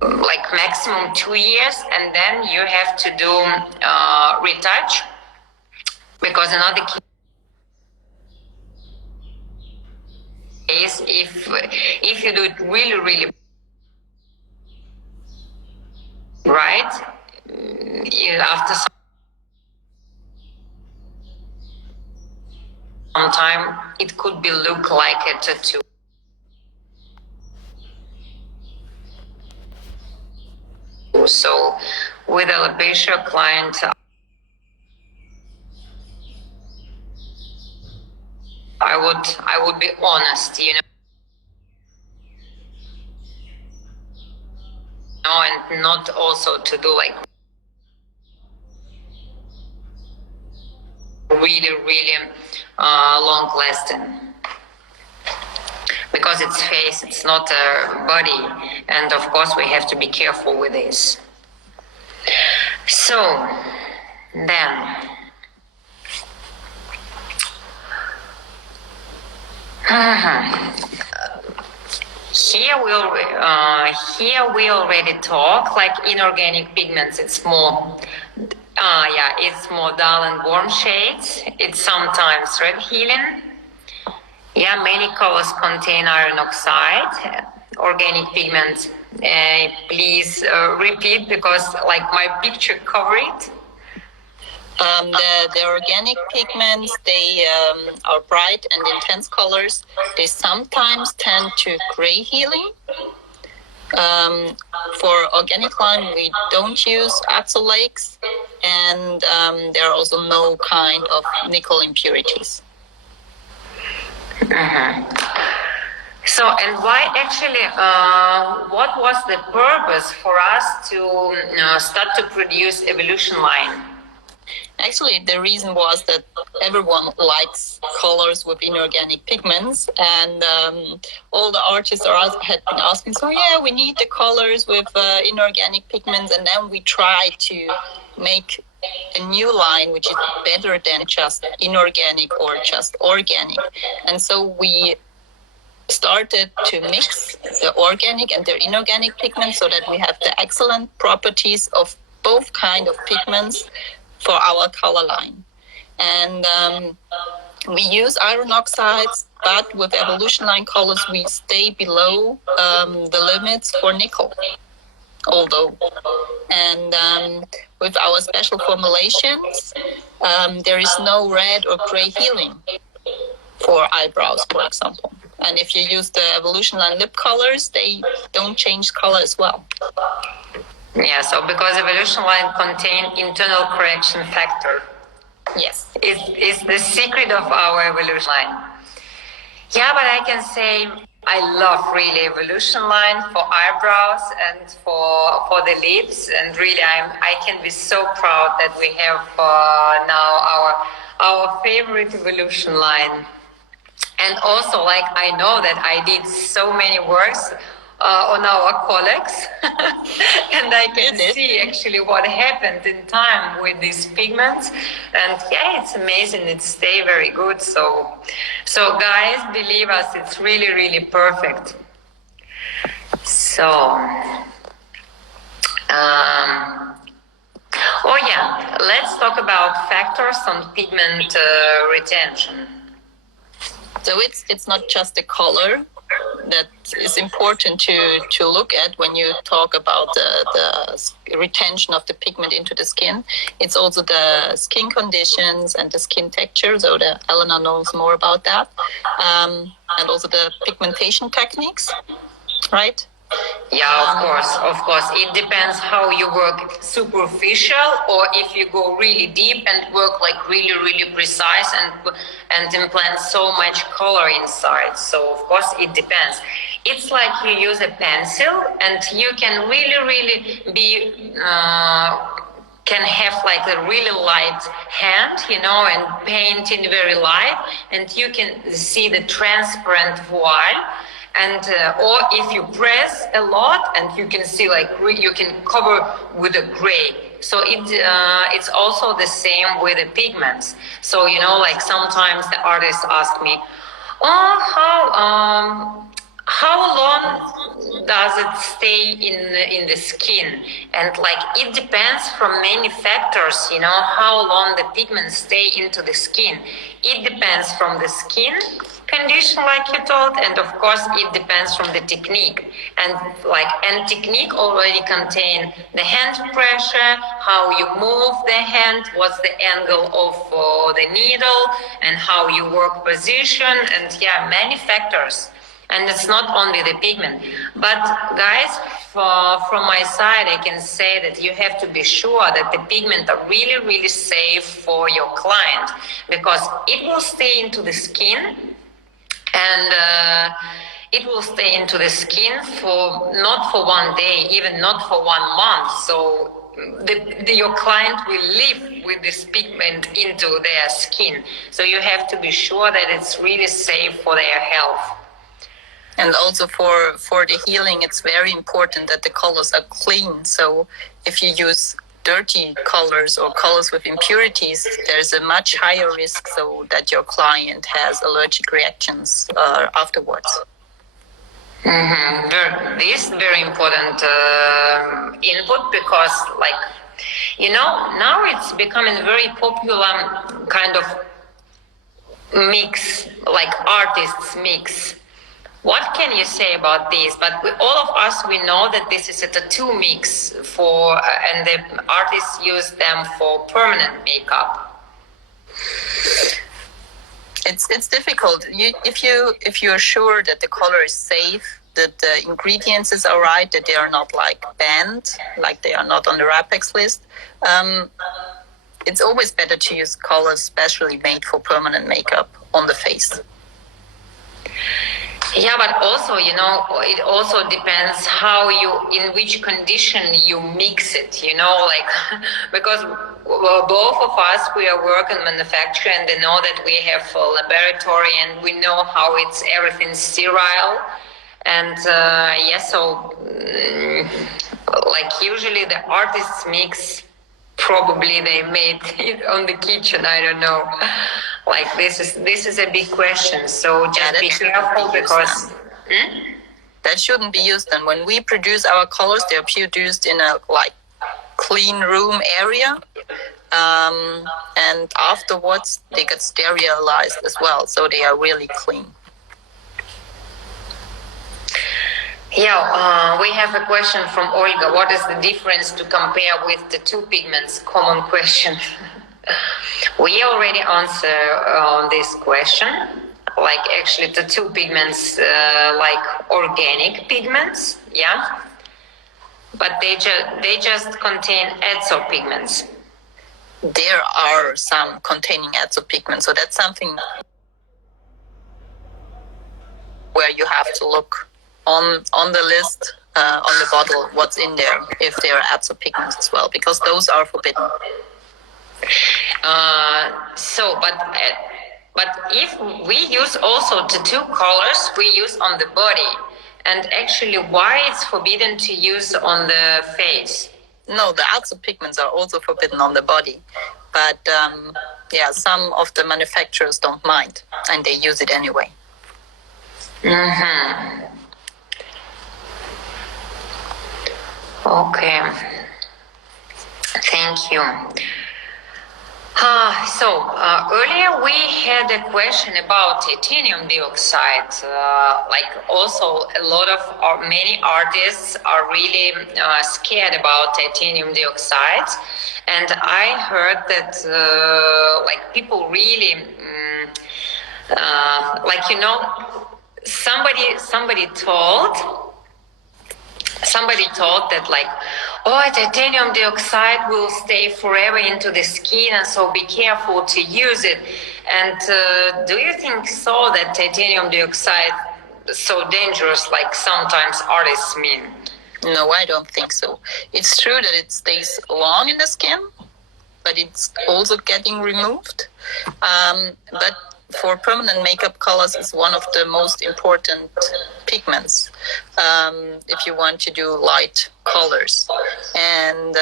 like maximum 2 years, and then you have to do retouch, because another case, if you do it really right, after some time, it could be look like a tattoo. So with alopecia client, I would be honest, and not also to do like really long lasting, because it's face, it's not a body, and of course we have to be careful with this. So then here we already talk like inorganic pigments. It's more it's more dull and warm shades. It's sometimes red healing. Yeah, many colors contain iron oxide. Organic pigments, please repeat, because like my picture cover it. The organic pigments, they are bright and intense colors. They sometimes tend to gray healing. For organic line, we don't use oxalates, and there are also no kind of nickel impurities. So, and why actually, what was the purpose for us to start to produce Evolution line? Actually, the reason was that everyone likes colors with inorganic pigments, and all the artists had been asking, so yeah, we need the colors with inorganic pigments, and then we try to make a new line which is better than just inorganic or just organic. And so we started to mix the organic and the inorganic pigments so that we have the excellent properties of both kind of pigments for our color line. And we use iron oxides, but with Evolution line colors, we stay below the limits for nickel. And with our special formulations, there is no red or gray healing for eyebrows, for example. And if you use the Evolution line lip colors, they don't change color as well. Yeah, so because Evolution line contain internal correction factor. Yes. It's the secret of our Evolution line. Yeah, but I can say I love really Evolution line for eyebrows and for the lips, and really I can be so proud that we have now our favorite Evolution line. And also, like, I know that I did so many works on our colleagues, and I can see actually what happened in time with these pigments. And yeah, it's amazing. It stay very good. So guys, believe us, it's really perfect. So, oh yeah, let's talk about factors on pigment retention. So it's not just the color that is important to look at when you talk about the retention of the pigment into the skin. It's also the skin conditions and the skin texture. So Elena knows more about that. And also the pigmentation techniques, right? Yeah, of course. It depends how you work superficial, or if you go really deep and work like really precise and implant so much color inside. So of course it depends. It's like you use a pencil and you can really be can have like a really light hand, and paint in very light, and you can see the transparent voile. And or if you press a lot, and you can see like you can cover with a gray. So it's also the same with the pigments. So like sometimes the artists ask me, oh, how long does it stay in the skin? And like it depends from many factors, you know, how long the pigments stay into the skin. It depends from the skin condition, like you told, and of course it depends from the technique. And technique already contain the hand pressure, how you move the hand, what's the angle of the needle, and how you work position, and many factors. And it's not only the pigment. But guys, from my side, I can say that you have to be sure that the pigment are really, really safe for your client, because it will stay into the skin, and it will stay into the skin for not for 1 day, even not for 1 month. So your client will live with this pigment into their skin. So you have to be sure that it's really safe for their health. And also for the healing, it's very important that the colors are clean. So if you use dirty colors or colors with impurities, there's a much higher risk so that your client has allergic reactions afterwards. Mm-hmm. This very important input, because now it's becoming very popular kind of mix, like artists mix. What can you say about this? But all of us, we know that this is a tattoo mix and the artists use them for permanent makeup. It's difficult. If you're sure that the color is safe, that the ingredients are right, that they are not like banned, like they are not on the RAPEX list, it's always better to use colors specially made for permanent makeup on the face. Yeah, but also, it also depends in which condition you mix it, because both of us, we are working manufacturing, and they know that we have a laboratory, and we know how everything's sterile. And usually the artists mix, probably they made it on the kitchen, I don't know. This is a big question, so just be careful, because that shouldn't be used. And when we produce our colors, they're produced in a clean room area, and afterwards they get sterilized as well, so they are really clean. We have a question from Olga. What is the difference to compare with the two pigments? Common question. We already answered on this question. Actually, the two pigments, organic pigments, but they just contain azo pigments. There are some containing azo pigments, so that's something where you have to look on the list, on the bottle, what's in there, if there are azo pigments as well, because those are forbidden. But if we use also the two colors we use on the body, and actually why it's forbidden to use on the face? No, the azo pigments are also forbidden on the body, but some of the manufacturers don't mind, and they use it anyway. Mm-hmm. Okay. Thank you. Earlier we had a question about titanium dioxide. Also a lot of many artists are really scared about titanium dioxide, and I heard that people really somebody thought that titanium dioxide will stay forever into the skin, and so be careful to use it. And do you think so, that titanium dioxide is so dangerous like sometimes artists mean? No, I don't think so. It's true that it stays long in the skin, but it's also getting removed. But for permanent makeup, colors is one of the most important pigments if you want to do light colors. And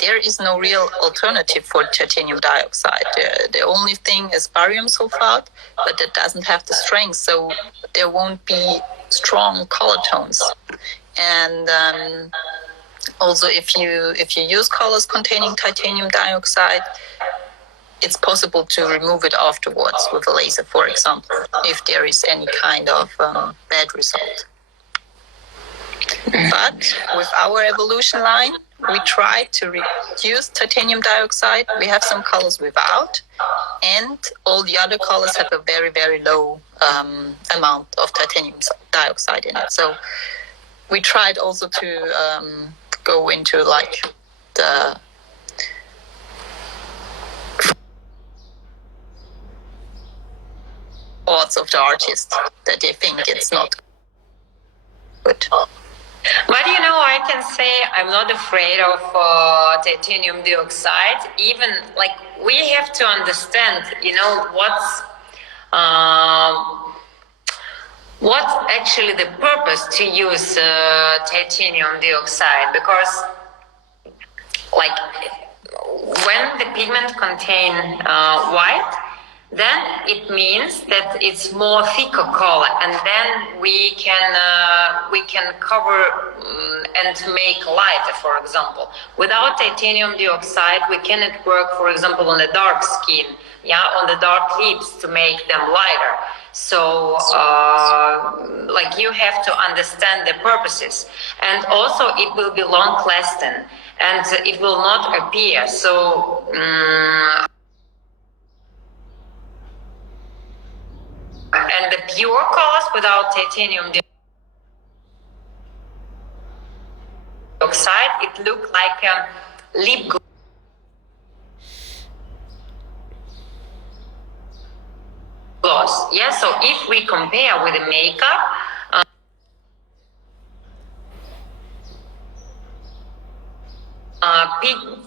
there is no real alternative for titanium dioxide. The only thing is barium sulfate, but that doesn't have the strength, so there won't be strong color tones. And also, if you use colors containing titanium dioxide, it's possible to remove it afterwards with a laser, for example, if there is any kind of bad result. But with our evolution line, we try to reduce titanium dioxide. We have some colors without, and all the other colors have a very, very low amount of titanium dioxide in it. So we tried also to go into like the thoughts of the artist, that they think it's not good. But I can say I'm not afraid of titanium dioxide. Even like we have to understand, what's actually the purpose to use titanium dioxide, because like when the pigment contain white, then it means that it's more thicker color, and then we can cover and make lighter, for example. Without titanium dioxide, we cannot work, for example, on the dark skin, on the dark lips to make them lighter. So, like you have to understand the purposes, and also it will be long lasting, and it will not appear. So. And the pure colors without titanium dioxide, it looked like a lip gloss. Yeah, so if we compare with the makeup,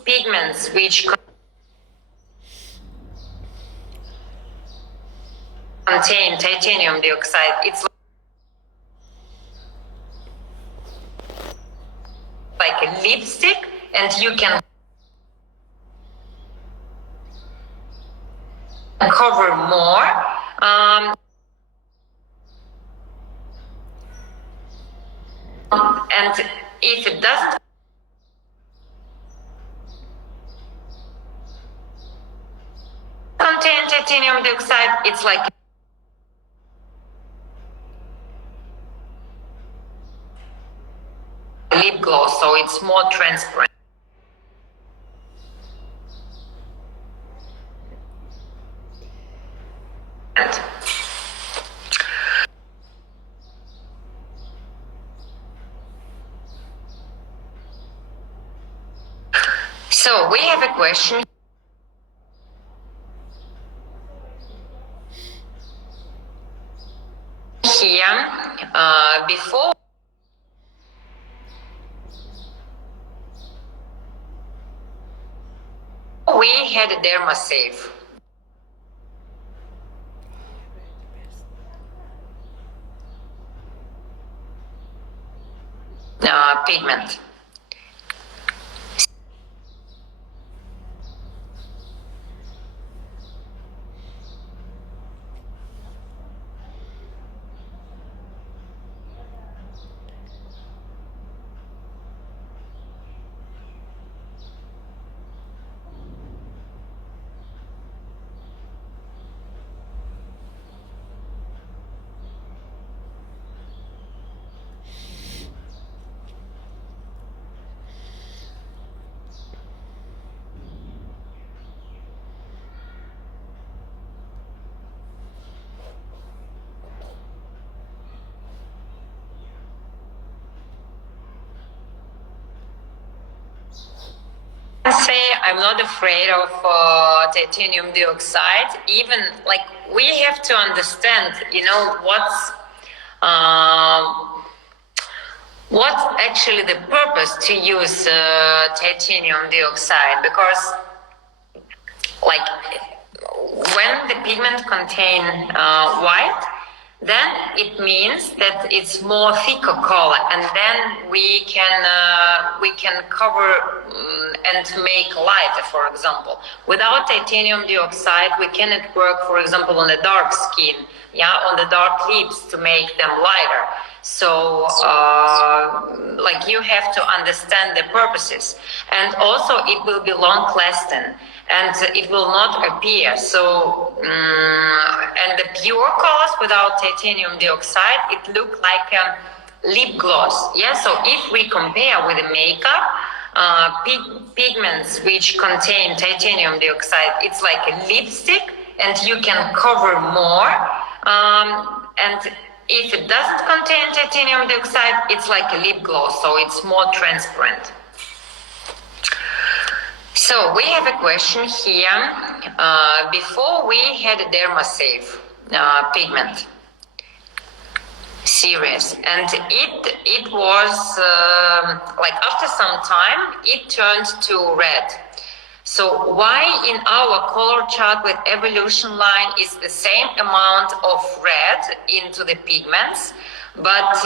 pigments which contain titanium dioxide, it's like a lipstick, and you can cover more. And if it doesn't contain titanium dioxide, it's like lip gloss, so it's more transparent. So we have a question here. Before we had a dermasafe. Pigment. Say I'm not afraid of titanium dioxide. Even like we have to understand, what's actually the purpose to use titanium dioxide, because like when the pigment contain white, then it means that it's more thicker color, and then we can cover and make lighter, for example. Without titanium dioxide, we cannot work, for example, on the dark skin, on the dark lips to make them lighter. So, like you have to understand the purposes, and also it will be long-lasting, and it will not appear. So, and the pure colors without titanium dioxide, it look like a lip gloss. Yeah. So if we compare with the makeup, pigments which contain titanium dioxide, it's like a lipstick, and you can cover more. And if it doesn't contain titanium dioxide, it's like a lip gloss, so it's more transparent. So we have a question here. Before we had a DermaSafe pigment series, and it was like after some time it turned to red. So why in our color chart with evolution line is the same amount of red into the pigments, but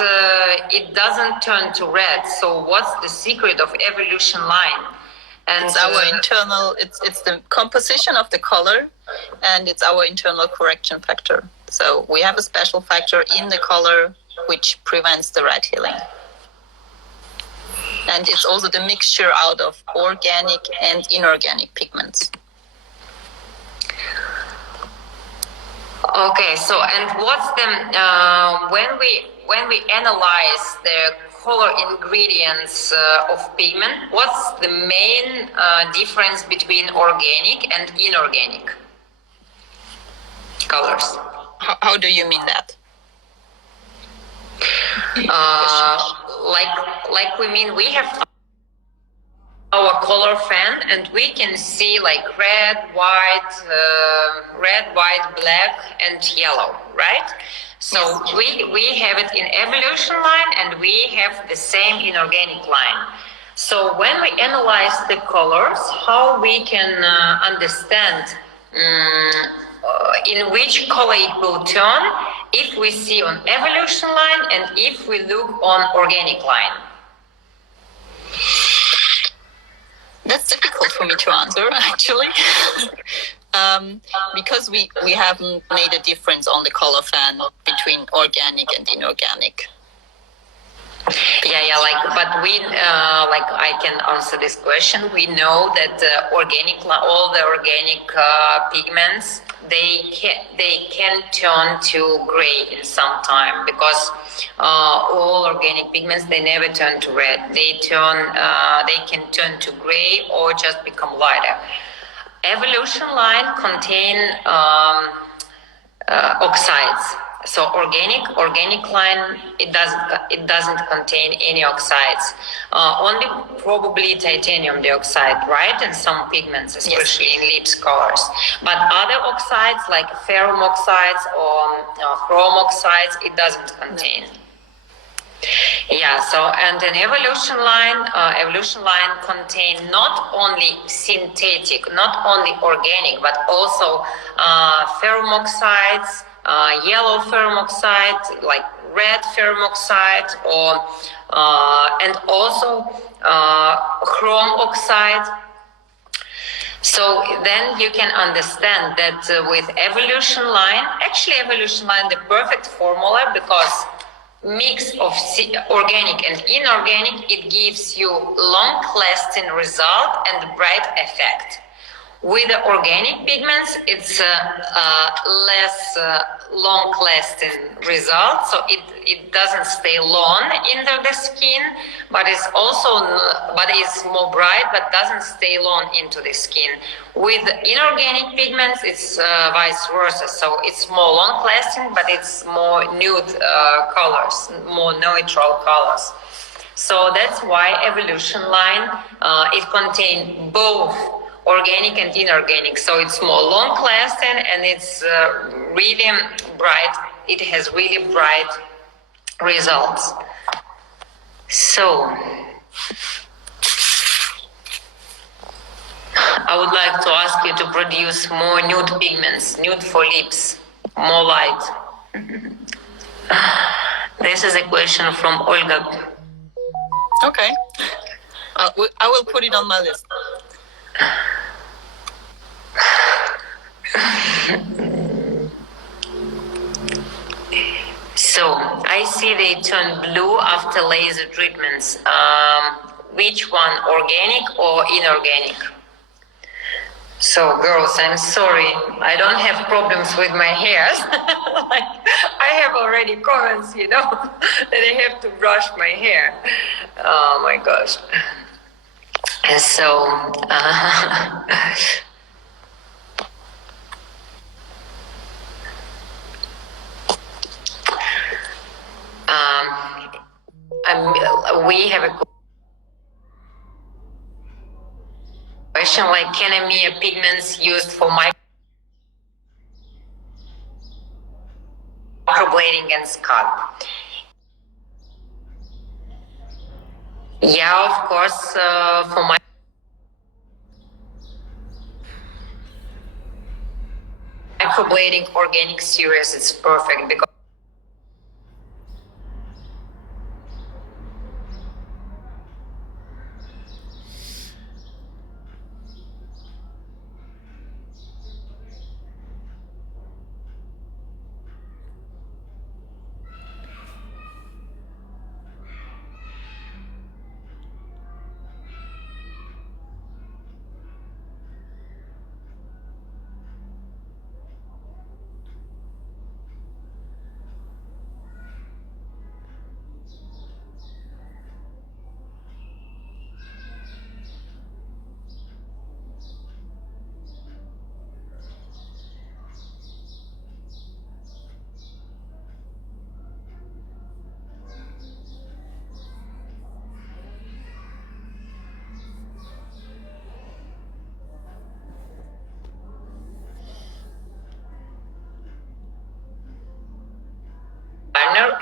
it doesn't turn to red? So what's the secret of evolution line? And it's our internal, it's the composition of the color, and it's our internal correction factor. So we have a special factor in the color which prevents the red healing. And it's also the mixture out of organic and inorganic pigments. Okay, so and what's the when we analyze the color ingredients of pigment, what's the main difference between organic and inorganic colors? How do you mean that? Like we mean we have our color fan, and we can see like red, white, black, and yellow, right? So we have it in evolution line, and we have the same inorganic line. So when we analyze the colors, how we can understand in which color it will turn if we see on evolution line and if we look on organic line? That's difficult for me to answer, actually. Because we haven't made a difference on the color fan between organic and inorganic. Yeah, but we, I can answer this question. We know that all the organic pigments, they can turn to gray in some time, because all organic pigments, they never turn to red. They can turn to gray or just become lighter. Evolution line contain oxides. So organic line, it doesn't contain any oxides. Only probably titanium dioxide, right? And some pigments, especially in lips colors. But other oxides like ferrum oxides or chrome oxides, it doesn't contain. Yeah, so and an evolution line contain not only synthetic, not only organic, but also ferrum oxides, yellow ferrum oxide, like red ferrum oxide, or and also chrome oxide. So then you can understand that with evolution line, the perfect formula, because mix of organic and inorganic, it gives you long-lasting result and bright effect. With the organic pigments, it's less long-lasting result, so it doesn't stay long into the skin, but it's more bright, but doesn't stay long into the skin. With inorganic pigments, it's vice versa, so it's more long-lasting, but it's more nude colors, more neutral colors. So that's why evolution line it contains both organic and inorganic, so it's more long lasting, and it's really bright. It has really bright results. So I would like to ask you to produce more nude pigments, nude for lips, more light. This is a question from Olga. Okay, I will put it on my list. So I see they turn blue after laser treatments. Which one, organic or inorganic? So girls, I'm sorry, I don't have problems with my hairs. Like, I have already comments, that I have to brush my hair. Oh my gosh. And so, we have a question like, can amia pigments used for microblading and scalp? Yeah, of course, for microblading organic series, it's perfect because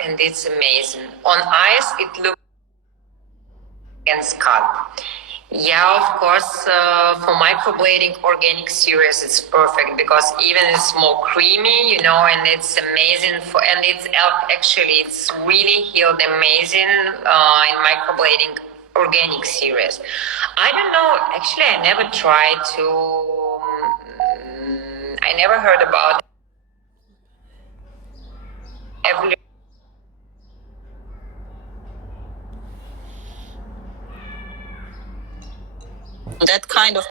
and it's amazing. On ice, it looks and scalp. Yeah, of course, for microblading organic series, it's perfect because even it's more creamy, and it's amazing and it's actually, it's really healed amazing in microblading organic series. I don't know, actually, I never tried to, I never heard about every that kind of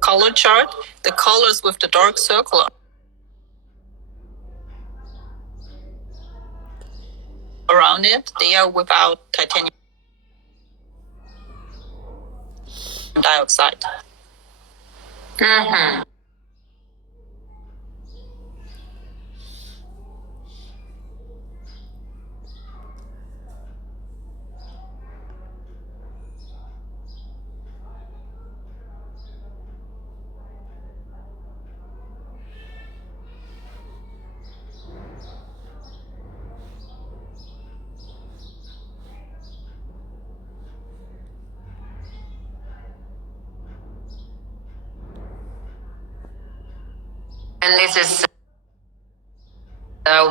color chart, the colors with the dark circle around it, they are without titanium dioxide. Mm-hmm. And this is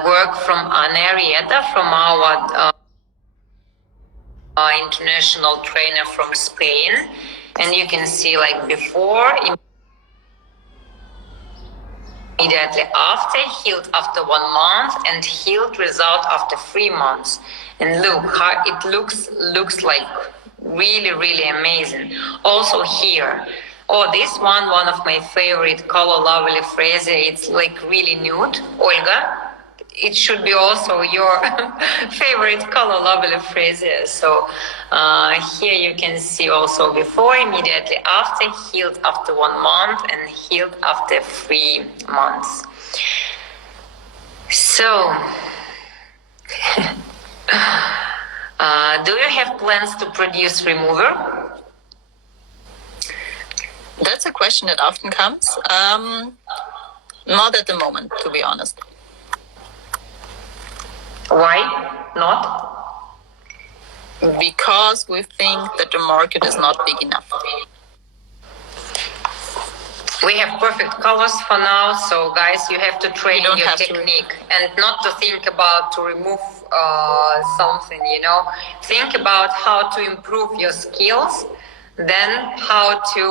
work from Ana Arieta, from our international trainer from Spain. And you can see like before, immediately after, healed after 1 month, and healed result after 3 months. And look how it looks like really, really amazing. Also here, this one of my favorite color lovely phrase. It's like really nude, Olga. It should be also your favorite color lovely phrase. So here you can see also before, immediately after, healed after 1 month, and healed after 3 months. So do you have plans to produce remover? That's a question that often comes. Not at the moment, to be honest. Why not? Because we think that the market is not big enough. We have perfect colors for now, so guys, you have to train your technique and not to think about to remove something, Think about how to improve your skills, then how to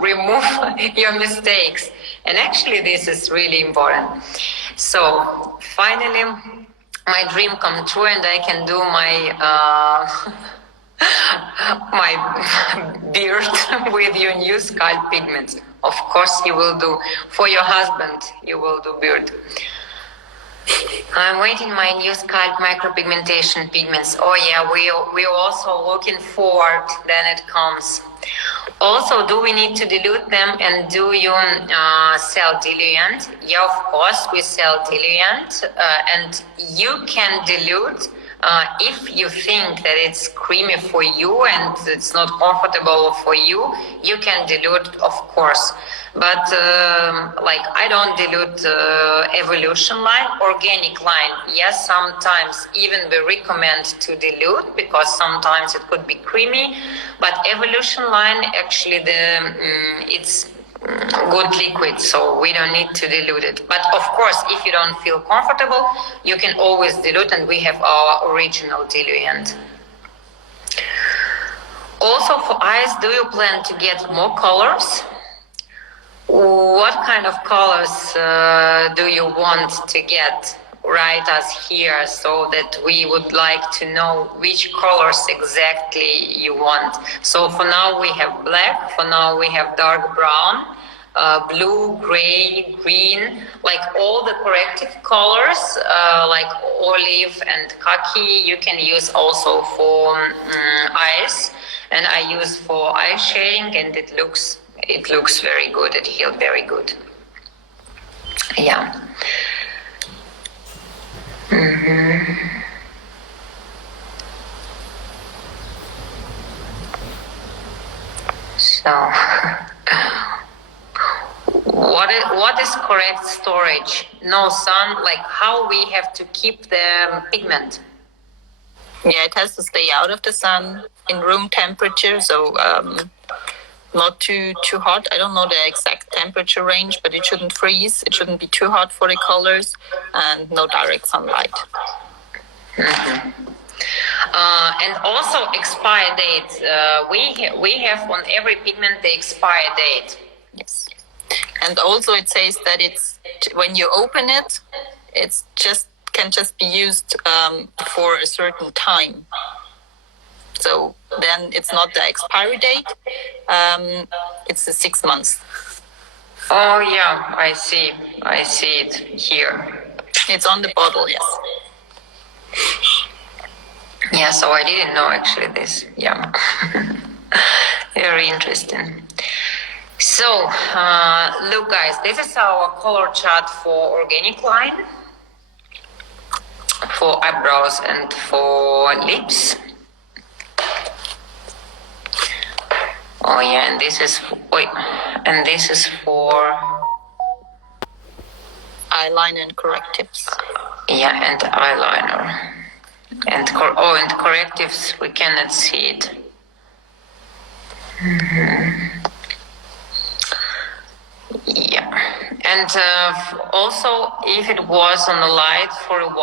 remove your mistakes. And actually, this is really important. So finally, my dream come true, and I can do my my beard with your new scalp pigments. Of course, you will do for your husband. You will do beard. I'm waiting my new scalp micropigmentation pigments. Oh yeah, we're also looking forward. Then it comes. Also, do we need to dilute them, and do you sell diluent? Yeah, of course we sell diluent, and you can dilute if you think that it's creamy for you and it's not comfortable for you. You can dilute, of course, but like I don't dilute evolution line, organic line. Yes, sometimes even we recommend to dilute because sometimes it could be creamy, but evolution line actually it's good liquid, so we don't need to dilute it. But of course, if you don't feel comfortable, you can always dilute, and we have our original diluent. Also for eyes, do you plan to get more colors? What kind of colors do you want to get? Write us here so that we would like to know which colors exactly you want. So for now we have black, for now we have dark brown, blue, gray, green, like all the corrective colors, like olive and khaki, you can use also for eyes, and I use for eye shading, and it looks very good, it heals very good. Yeah. So, what is correct storage? No sun, like how we have to keep the pigment? Yeah, it has to stay out of the sun in room temperature, so not too hot. I don't know the exact temperature range, but it shouldn't freeze. It shouldn't be too hot for the colors, and no direct sunlight. And also expire date. We have on every pigment the expire date. Yes, and also it says that it's when you open it, it's can just be used for a certain time. So then it's not the expiry date, it's the 6 months. Oh yeah, I see it here. It's on the bottle, yes. Yeah, so I didn't know actually this. Yeah, very interesting. So look guys, this is our color chart for organic line, for eyebrows and for lips. Oh yeah, and this is for Eyeliner and correctives. Yeah, and eyeliner. And correctives, we cannot see it. Yeah, and also if it was on the light for a while,